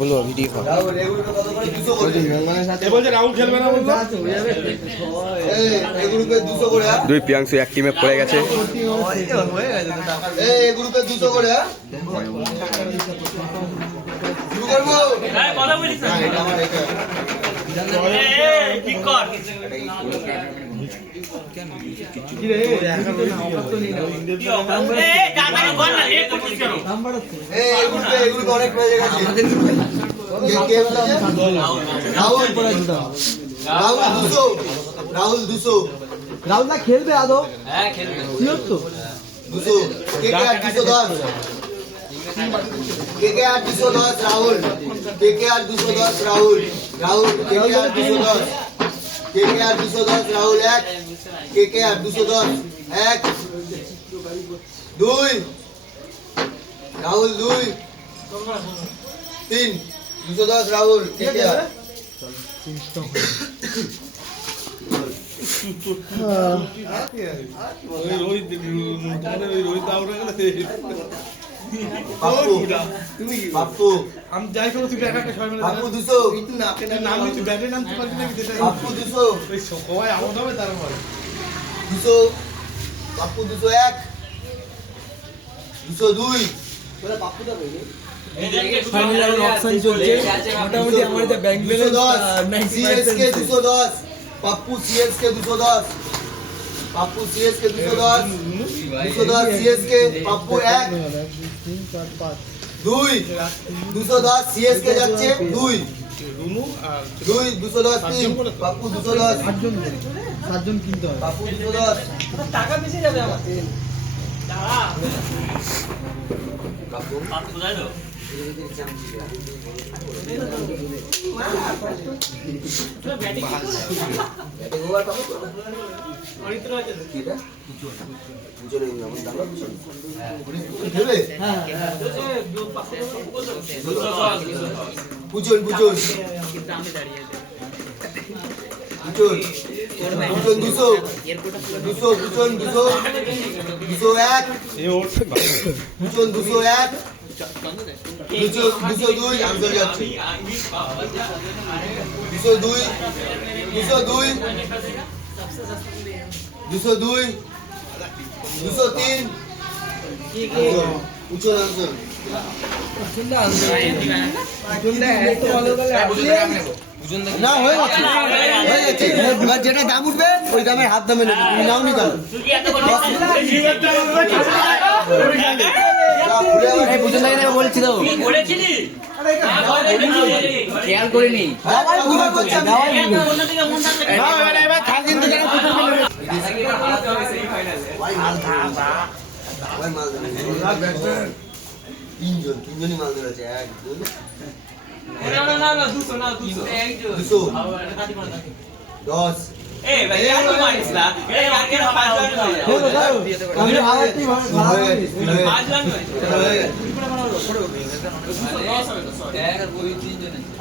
বলো ভিডিও কর। দুই প্রিয়াংশু এক টিমে পড়ে গেছে। রাহুল দা খেলবে আদৌ? হ্যাঁ খেলবে। শিওর তো? 200 KKR 210 KKR 210 Rahul KKR 210 Rahul KKR 210 KKR 210 Rahul 1 KKR 210 1 2 Rahul 2 3 210 Rahul KKR Bappu আমি যাই করো তুই একটা সময় মিলে বাপ্পু 200 নাম নিতে ব্যাটের নাম তুই পারবি নাকি? বাপ্পু 200 ওই সবাই আউট হবে তার মানে 200 বাপ্পু 201 202 বলে বাপ্পু দা বলে ফাইনাল অপশন চলছে মোটামুটি আমাদের bank balance 210 CSK 210 Pappu CSK 210 Pappu CSK 210 210 CSK Pappu 1 2 210 CSK যাচ্ছে 2 রুনু আর 2 210 3 পাপ্পু 210 সাতজন কিনতে হবে। পাপ্পু 210 টাকা বেশি যাবে আমার দাঁড়া পাপ্পু পাপ্পু যাই তো পুজোন পুজোন 200 পুজোন 201 পুজোন 201 202 আমি চলে যাচ্ছি 202 202 202 203 পুজোন আনসার না হয়ে যাচ্ছে এবার যেটা দাম উঠবে ওই দামের হাত দামে নেবে তুমি নাও নি কেন বলছি তো খেয়াল করিনি তিনজনই মাল ধরেছে 1 2 10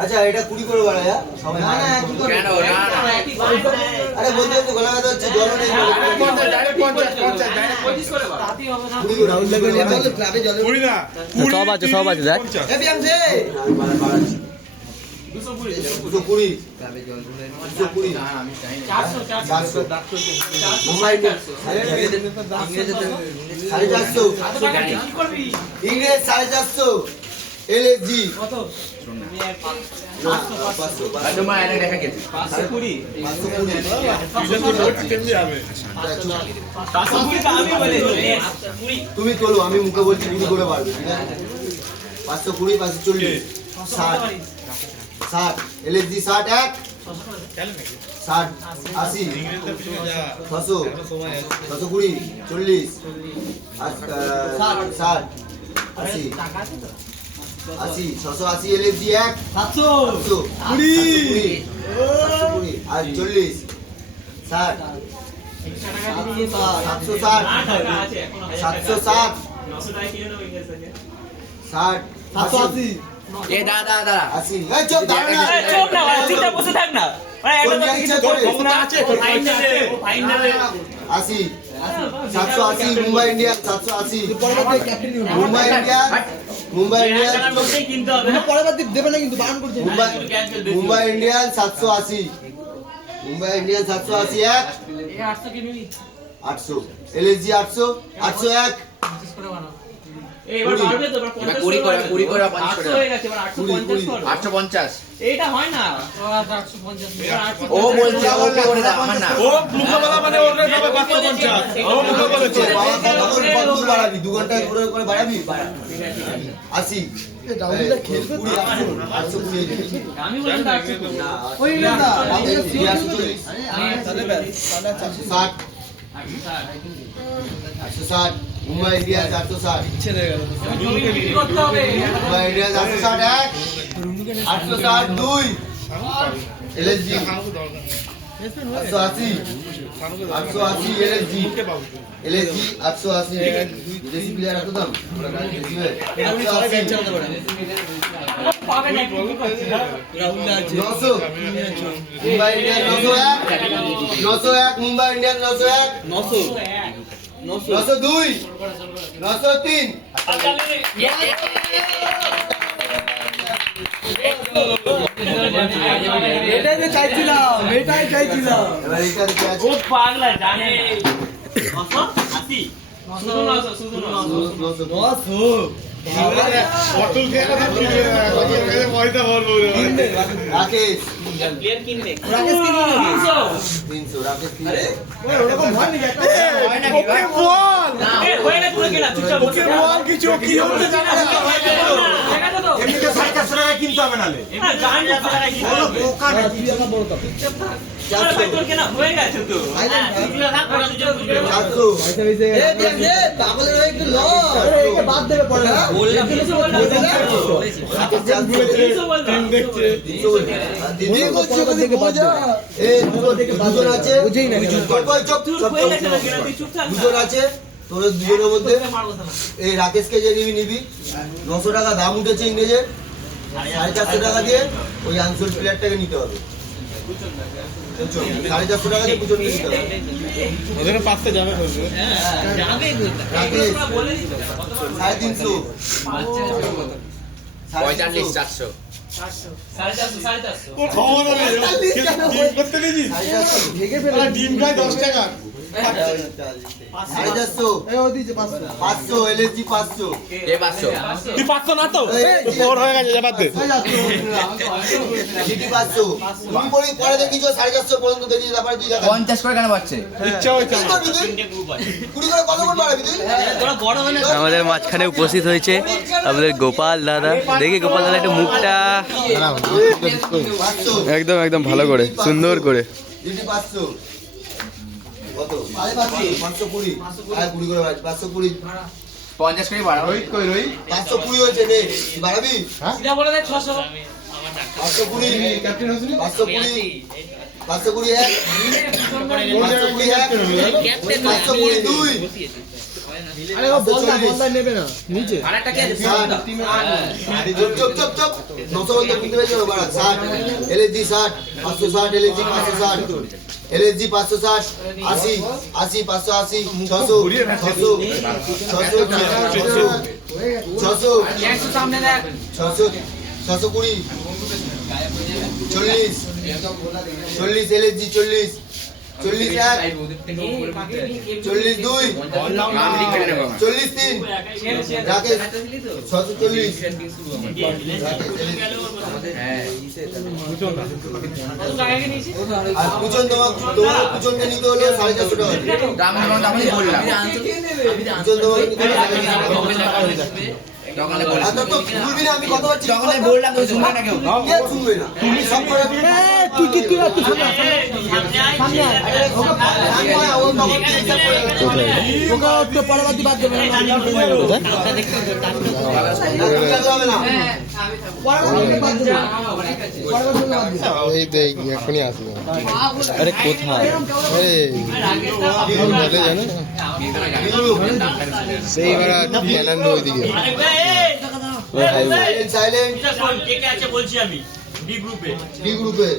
আচ্ছা এটা 20 করে বাড়ায়া সবাই আরে বলতে তো গলা ব্যথা হচ্ছে জল নেই সব আছে দেখ। 220 ইংরেজ 450 LSG কত তুমি তোলো আমি মুখে বলছি 20 করে পারবে 520 540 60 60 LSG 60 1 60 80 600 620 40 60 80 80 680 LSG 1 700 20 আর 40 60 760 760 60 780 এ দাদা 80 এই চুপ দাঁড়া না চুপ না সিটে বসে থাক না মানে একটা তো কিছু করব না আছে ফাইনালে 80 780 মুম্বাই ইন্ডিয়ান 780 মুম্বাই ইন্ডিয়ান পরের দিন দেবে না কিন্তু বারণ করছে মুম্বাই ইন্ডিয়ান 780 মুম্বাই ইন্ডিয়ান 780 এক 800 এলএসজি 800 801 এবার বাড়বে তো, এবার কুড়ি করে 800 হয়ে গেছে, এবার 850 করো। 850 এইটা হয় না। ও বলছে ওকে করে দাও আমার না ও মুখবালা মানে ওর কাছে 550 ও মুখে বলেছে কত বাড়াবি 2 ঘন্টা করে বাড়াবি 80 রাহুলদা খেলবে তো 800 আমি বললাম তো 800 করো। ওই না রাহুলদা 60 860 মুম্বাই ইন্ডিয়ান 460 ছেড়ে গেল জমি বিক্রি করতে হবে। মুম্বাই ইন্ডিয়ান 860 এক 860 দুই এলএসজি 880 এলএসজি এলএসজি 880 দেশি প্লেয়ার এত দাম পাবে না, বিক্রি করছে। রাহুলদা আছে 900 মুম্বাই ইন্ডিয়ান 901 901 মুম্বাই ইন্ডিয়ান 901 902 903 এটাই তো চাইছিলাম এটাই চাইছিলাম এবার এটা দেখে আছে ও পাগলা জানে। 980 শুধু 900 শুধু 900। 900 অটল খেয়ে কথা বলবে পয়সা বলবো রাকেশ প্লেয়ার কিনবে। রাকেশ কি নিয়ে 300। 300 রাকেশ কি ওরকম হয়নি একটা ওকে বল এ হয়ে গেছে পুরো কেনা, চুপচাপ বসে ওকে বল কিছু কি হচ্ছে জানা না দেখা তো। এমনিতে 450 টাকা কিনতে হবে নালে হ্যাঁ, জান না টাকা কি বলো হবে। বোকা নাকি বড় কথা আরে ভাই তোর কেনা হয়ে গেছে তো। হ্যাঁ, তুই থাক ওরা দুজন বুঝবে। 400 পয়সা হইছে এ দেখ দে পাগলের হয়ে একটু ল আরে একে বাদ দেবে পড়ে না বললাম 300 বললাম। 300 বললাম। দেখছে দিদি বলছি ওকে বোঝা এই দুজন আছে বুঝেই না তুই হয়ে গেছে না কেনা, তুই চুপ থাক না। দুজন আছে তোর দুজনের মধ্যে তোকে মারবো না। এই রাকেশকে যে নিবি 900 টাকা দাম উঠেছে ইংরেজের 450 টাকা দিয়ে ওই আনসোল প্লেয়ারটাকে নিতে হবে 450 টাকা দিয়ে পুজোর নিতে হবে ওদের পাশে যাবে বলবে যাবে কোথায়? রাকেশ তোরা বলে দিতে হবে। কত করে? 350 45 400 450 ও খবর নেই ডিম করতে দিবি ভেগে ফেলে ডিম খায় 10 টাকা 450 এ ও দিছে 500 500 এলএসজি 500 এ 500 তুই 500 না তো তোর হয়ে গেছে বাদ দে জিটি 500 তুমি পরে দেখিছো 450 পর্যন্ত দেখি তারপরে তুই দেখা 50 করে কেন পাচ্ছে ইচ্ছা হইছে কি করবি তুই 20 করে কত করে বাড়াবি তুই তোরা বড় হলে আমাদের মাঝখানে উপস্থিত হয়েছে আমাদের গোপাল দাদা। দেখি গোপাল দাদা একটু মুখটা 500 একদম একদম ভালো করে সুন্দর করে। জিটি 500 কত 520 আর 20 করে 520 50 করে বাড়াও 520 হয়েছে রে বাড়াবি সিধা বলে দে 600 520 ক্যাপ্টেন হোসেন 520 520 এক 520 এক 520 দুই আরে ও বলটা নেবে না নিচে আরেকটা কে আছে? চুপ চুপ চুপ 900 বন্ধ কিনতে পেরেছো বাড়া 60 এলএসজি 60 560 এলএসজি 560 এলএসজি 560 80 80 580 600 600 একটু সামনে দেখ 620 40 40 এলএসজি 40 40 এক 40 দুই 40 তিন রাকেশ 640 কত টাকা কে নিয়েছিস? আর পুজন তোমার পুজনকে নিতে হলে 450 টাকা দিয়ে। দাম আমি বললাম পুজন তোমাকে নিতে হলে 450 টাকা দোকানে আর বললাম তো ভুলবি না আমি কথা বলছি দোকানে বললাম তো শুনবে না কেউ কে শুনবে না তুমি সব করে তুই সামনে আয়, আরে ওকে ভাঙ হয় ও তখন কি হিসাব করে ওকে তো পরবর্তী বাদ দেবে না হবে না পরবর্তী বাদ দেবে পরবর্তী বাদ দেবে এই দেখ এখনই আসবে আরে কোথায় এই বলে জানো সেই বেড়া চ্যানেল ওইদিকে সাইলেন্ট কে কে আছে বলছি আমি ডি গ্রুপে ডি গ্রুপে